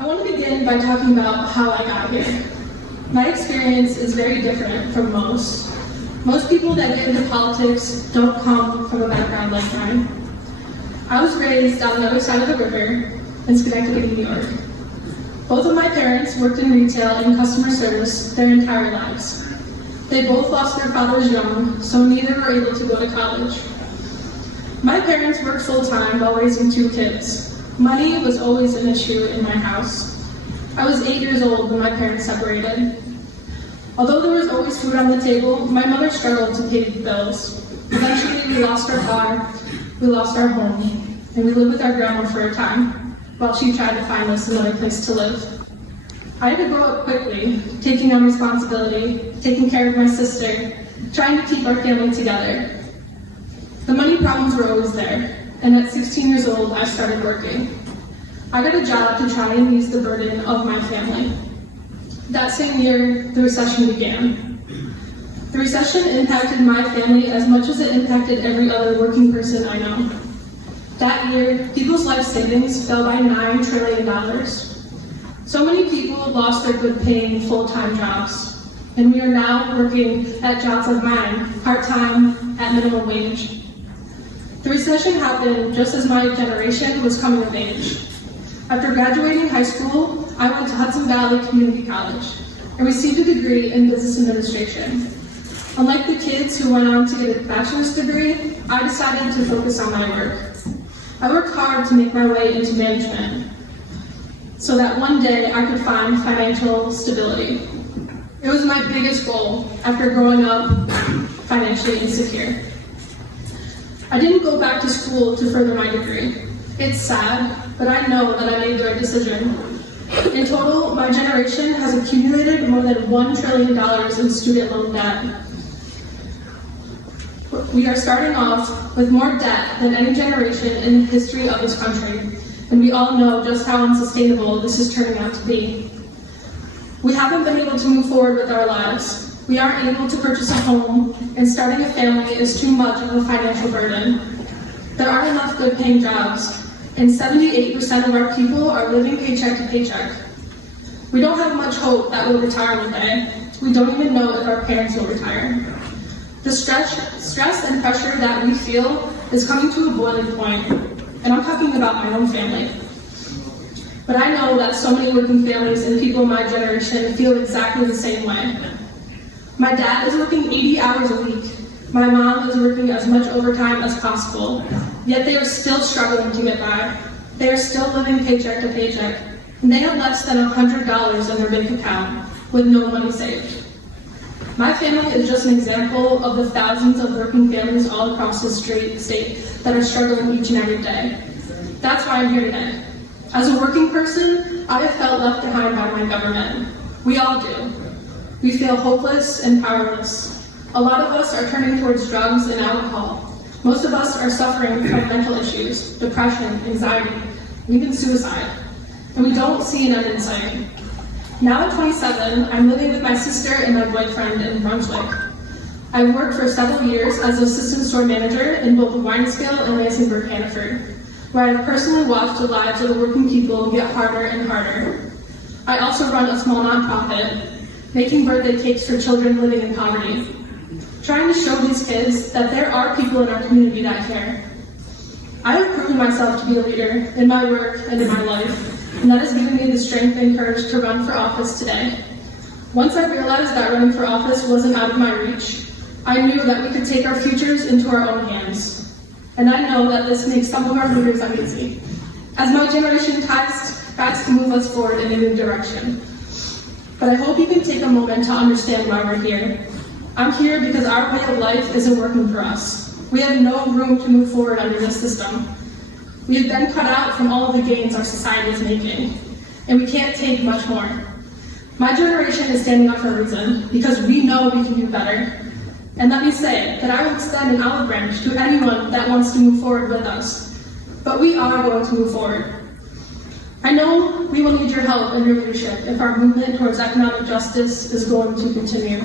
I want to begin by talking about how I got here. My experience is very different from most. Most people that get into politics don't come from a background like mine. I was raised on the other side of the river in Schenectady, New York. Both of my parents worked in retail and customer service their entire lives. They both lost their fathers young, so neither were able to go to college. My parents worked full-time while raising 2 kids. Money was always an issue in my house. I was 8 years old when my parents separated. Although there was always food on the table, my mother struggled to pay the bills. Eventually, we lost our car, we lost our home, and we lived with our grandma for a time, while she tried to find us another place to live. I had to grow up quickly, taking on responsibility, taking care of my sister, trying to keep our family together. The money problems were always there, and at 16 years old, I started working. I got a job to try and ease the burden of my family. That same year, the recession began. The recession impacted my family as much as it impacted every other working person I know. That year, people's life savings fell by $9 trillion. So many people lost their good-paying full-time jobs, and we are now working at jobs like mine, part-time, at minimum wage. The recession happened just as my generation was coming of age. After graduating high school, I went to Hudson Valley Community College and received a degree in business administration. Unlike the kids who went on to get a bachelor's degree, I decided to focus on my work. I worked hard to make my way into management so that one day I could find financial stability. It was my biggest goal after growing up financially insecure. I didn't go back to school to further my degree. It's sad, but I know that I made the right decision. In total, my generation has accumulated more than $1 trillion in student loan debt. We are starting off with more debt than any generation in the history of this country, and we all know just how unsustainable this is turning out to be. We haven't been able to move forward with our lives. We aren't able to purchase a home, and starting a family is too much of a financial burden. There aren't enough good-paying jobs, and 78% of our people are living paycheck to paycheck. We don't have much hope that we'll retire one day. We don't even know if our parents will retire. The stress and pressure that we feel is coming to a boiling point, and I'm talking about my own family. But I know that so many working families and people in my generation feel exactly the same way. My dad is working 80 hours a week. My mom is working as much overtime as possible, yet they are still struggling to get by. They are still living paycheck to paycheck, and they have less than $100 in their bank account with no money saved. My family is just an example of the thousands of working families all across this state that are struggling each and every day. That's why I'm here today. As a working person, I have felt left behind by my government. We all do. We feel hopeless and powerless. A lot of us are turning towards drugs and alcohol. Most of us are suffering from mental issues, depression, anxiety, and even suicide. And we don't see an end in sight. Now at 27, I'm living with my sister and my boyfriend in Brunswick. I've worked for several years as an assistant store manager in both Winescale and Lansingburg, Hannaford, where I've personally watched the lives of the working people get harder and harder. I also run a small nonprofit, making birthday cakes for children living in poverty, trying to show these kids that there are people in our community that care. I have proven myself to be a leader in my work and in my life, and that has given me the strength and courage to run for office today. Once I realized that running for office wasn't out of my reach, I knew that we could take our futures into our own hands. And I know that this makes some of our leaders uneasy, as my generation tries to move us forward in a new direction. But I hope you can take a moment to understand why we're here. I'm here because our way of life isn't working for us. We have no room to move forward under this system. We have been cut out from all of the gains our society is making, and we can't take much more. My generation is standing up for a reason, because we know we can do better. And let me say that I will extend an olive branch to anyone that wants to move forward with us. But we are going to move forward. I know we will need your help and your leadership if our movement towards economic justice is going to continue.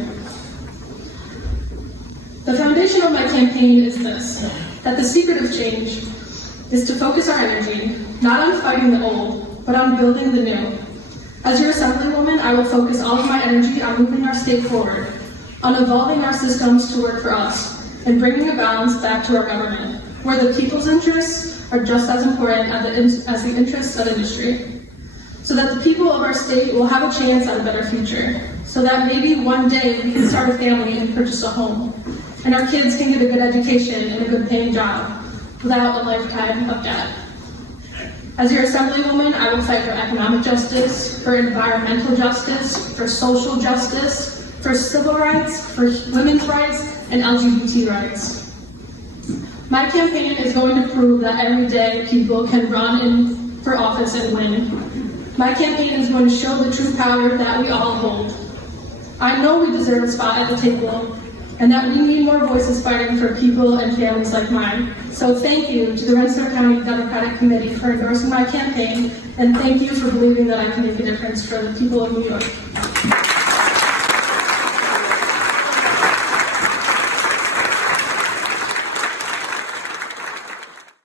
The foundation of my campaign is this, that the secret of change is to focus our energy not on fighting the old, but on building the new. As your Assemblywoman, I will focus all of my energy on moving our state forward, on evolving our systems to work for us, and bringing a balance back to our government, where the people's interests are just as important as the interests of industry, so that the people of our state will have a chance at a better future, so that maybe one day we can start a family and purchase a home, and our kids can get a good education and a good paying job without a lifetime of debt. As your Assemblywoman, I will fight for economic justice, for environmental justice, for social justice, for civil rights, for women's rights, and LGBT rights. My campaign is going to prove that every day people can run in for office and win. My campaign is going to show the true power that we all hold. I know we deserve a spot at the table, and that we need more voices fighting for people and families like mine. So thank you to the Rensselaer County Democratic Committee for endorsing my campaign, and thank you for believing that I can make a difference for the people of New York.